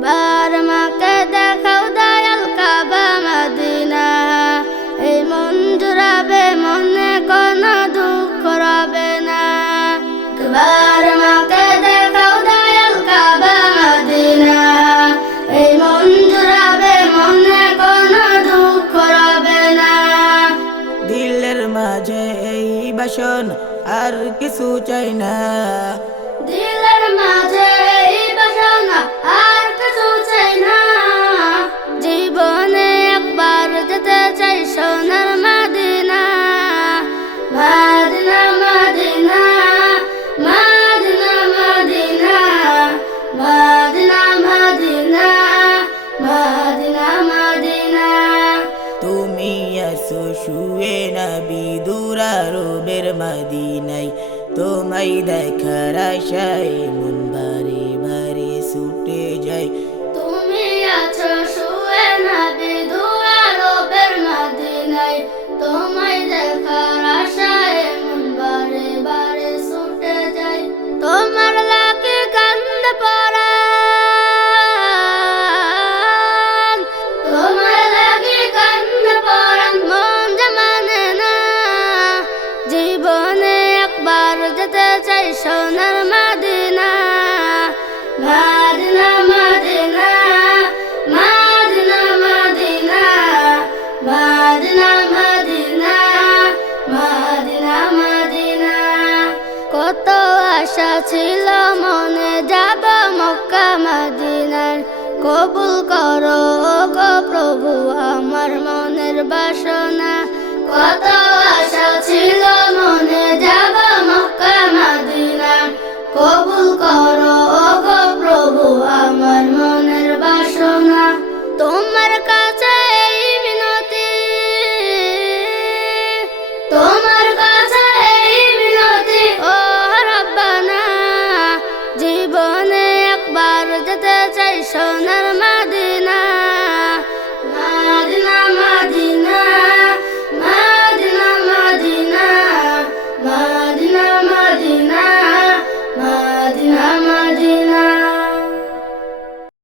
দুবার মাকে দেখাও দয়াল কাবা মদিনা। এই মন জুড়াবে, মনে কোনো দুঃখ রবে না। দুবার মাকে দেখাও দয়াল কাবা মদিনা। এই মন জুড়াবে, মনে কোনো দুঃখ রবে না। দিলের মাঝে এই বাসন আর কিছু চাই না। দিলের মাঝে এই বাসনা আর কিছু চাই না। জীবনে একবার যেতে চাই সোনার Medina. Medina Medina Medina Medina Medina Medina Medina Medina. তুমি আসো শুয়ে নবী দুরারবের মদিনায়, তোমায় দেখার আশায় মন বারে বারে ছুটে যায়। তুমি আছো শুয়ে নবী দুরারবের মদিনায়, তোমায় দেখার আশায় মন বারে বারে ছুটে যায়। তোমার লাগে কান্দে পরাণ, তোমার লাগে কান্দে পরাণ, মন যে মানে না। জীবনে একবার যেতে চাই সোনার Medina. Medina Medina Medina Medina Medina Medina Medina Medina. কত আশা ছিল মনে, যাব মক্কা মদিনার। কবুল করো গো প্রভু আমার মনের বাসনা। কত আশা ছিল মনে, যাব মক্কা মদিনা। কবুল করো গো প্রভু আমার মনের বাসনা। তোমার কাছে এই মিনতি, তোমার কাছে এই মিনতি ও রব্বানা। জীবনে একবার যেতে চাই সোনা